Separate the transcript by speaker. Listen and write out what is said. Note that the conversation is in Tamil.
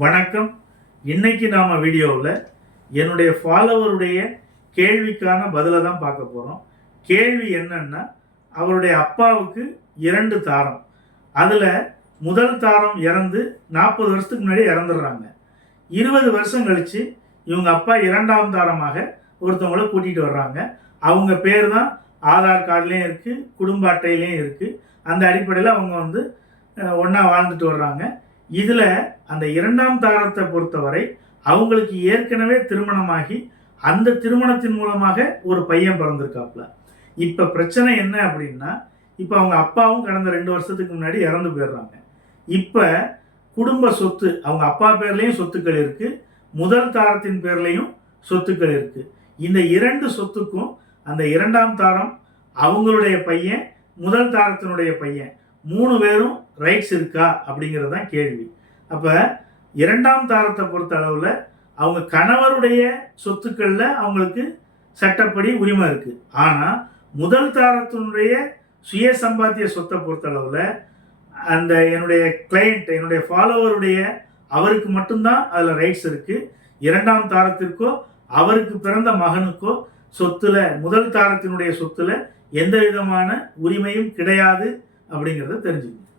Speaker 1: வணக்கம். இன்னைக்கு நாம வீடியோவில் என்னுடைய ஃபாலோவருடைய கேள்விக்கான பதிலை தான் பார்க்க போகிறோம் கேள்வி என்னன்னா அவருடைய அப்பாவுக்கு இரண்டு தாரம். அதில் முதல் தாரம் இறந்து நாற்பது வருஷத்துக்கு முன்னாடி இறந்துடுறாங்க. இருபது வருஷம் கழித்து இவங்க அப்பா இரண்டாம் தாரமாக ஒருத்தவங்கள கூட்டிகிட்டு வர்றாங்க. அவங்க பேர் தான் ஆதார் கார்டுலேயும் இருக்குது குடும்ப அட்டையிலையும் இருக்குது அந்த அடிப்படையில் அவங்க வந்து ஒன்றா வாழ்ந்துட்டு வர்றாங்க. இதில் அந்த இரண்டாம் தாரத்தை பொறுத்தவரை அவங்களுக்கு ஏற்கனவே திருமணமாகி அந்த திருமணத்தின் மூலமாக ஒரு பையன் பிறந்திருக்காப்புல இப்போ பிரச்சனை என்ன அப்படின்னா இப்போ அவங்க அப்பாவும் கடந்த ரெண்டு வருஷத்துக்கு முன்னாடி இறந்து போயிடுறாங்க. இப்போ குடும்ப சொத்து அவங்க அப்பா பேர்லேயும் சொத்துக்கள் இருக்குது முதல் தாரத்தின் பேர்லேயும் சொத்துக்கள் இருக்குது இந்த இரண்டு சொத்துக்கும் அந்த இரண்டாம் தாரம் அவங்களுடைய பையன் முதல் தாரத்தினுடைய பையன். மூணு பேரும் ரைட்ஸ் இருக்கா அப்படிங்கிறது தான் கேள்வி. அப்போ இரண்டாம் தாரத்தை பொறுத்த அளவில் அவங்க கணவருடைய சொத்துக்களில் அவங்களுக்கு சட்டப்படி உரிமை இருக்குது ஆனால் முதல் தாரத்தினுடைய சுய சம்பாத்திய சொத்தை பொறுத்தளவில் அந்த என்னுடைய கிளையண்ட் என்னுடைய ஃபாலோவருடைய அவருக்கு மட்டும்தான் அதில் ரைட்ஸ் இருக்குது இரண்டாம் தாரத்திற்கோ அவருக்கு பிறந்த மகனுக்கோ சொத்துல முதல் தாரத்தினுடைய சொத்துல எந்த விதமான உரிமையும் கிடையாது. அப்படிங்கிறத தெரிஞ்சுக்கணும்.